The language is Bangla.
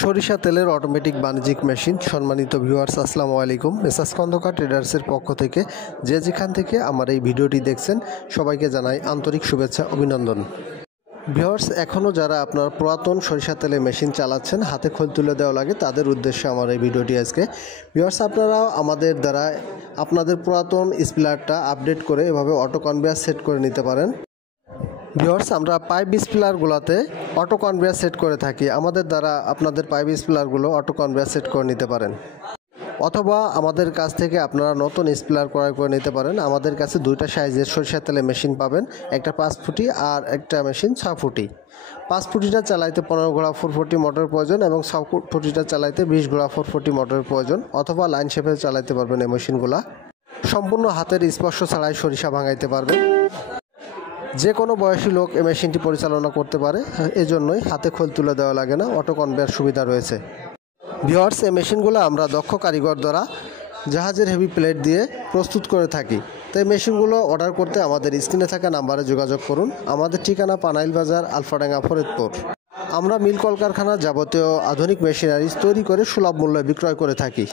সরিষা তেলের অটোমেটিক বাণিজ্যিক মেশিন। সম্মানিত ভিউয়ার্স, আসসালামু আলাইকুম। মেসার্স খন্দকার ট্রেডার্সের পক্ষ থেকে যে যেখান থেকে আমার এই ভিডিওটি দেখছেন সবাইকে জানাই আন্তরিক শুভেচ্ছা, অভিনন্দন। ভিউয়ার্স, এখনও যারা আপনার পুরাতন সরিষা তেলের মেশিন চালাচ্ছেন, হাতে খোল তুলে দেওয়া লাগে, তাদের উদ্দেশ্যে আমার এই ভিডিওটি আজকে। ভিউয়ার্স, আপনারাও আমাদের দ্বারা আপনাদের পুরাতন স্পিলারটা আপডেট করে এভাবে অটো কনভেয়ার সেট করে নিতে পারেন। ভিউয়ার্স, আমরা পাইপ স্পিলারগুলোতে অটো কনভেয়ার সেট করে থাকি। আমাদের দ্বারা আপনাদের পাইপ স্পিলারগুলো অটো কনভেয়ার সেট করে নিতে পারেন, অথবা আমাদের কাছ থেকে আপনারা নতুন স্পিলার ক্রয় করে নিতে পারেন। আমাদের কাছে দুইটা সাইজের সরিষা তেলের মেশিন পাবেন, একটা 5 ফুটি আর একটা মেশিন 6 ফুটি। 5 ফুটিটা চালাইতে 15 ঘোড়া 440 মোটরের প্রয়োজন এবং 6 ফুটিটা চালাইতে 20 ঘোড়া 440 মোটরের প্রয়োজন, অথবা লাইন শেপে চালাইতে পারবেন। এই মেশিনগুলা সম্পূর্ণ হাতের স্পর্শ ছাড়াই সরিষা ভাঙাইতে পারবেন। যে কোনো বয়সী লোক এই মেশিনটি পরিচালনা করতে পারে, এজন্যই হাতে খোল তুলে দেওয়া লাগে না, অটো কনভেয়ার সুবিধা রয়েছে। ভিউয়ার্স, এই মেশিনগুলো আমরা দক্ষ কারিগর দ্বারা জাহাজের হেভি প্লেট দিয়ে প্রস্তুত করে থাকি। তাই মেশিনগুলো অর্ডার করতে আমাদের স্ক্রিনে থাকা নাম্বারে যোগাযোগ করুন। আমাদের ঠিকানা পানাইল বাজার, আলফাডাঙ্গা, ফরিদপুর। আমরা মিল কলকারখানা যাবতীয় আধুনিক মেশিনারিজ তৈরি করে সুলভ মূল্যে বিক্রয় করে থাকি।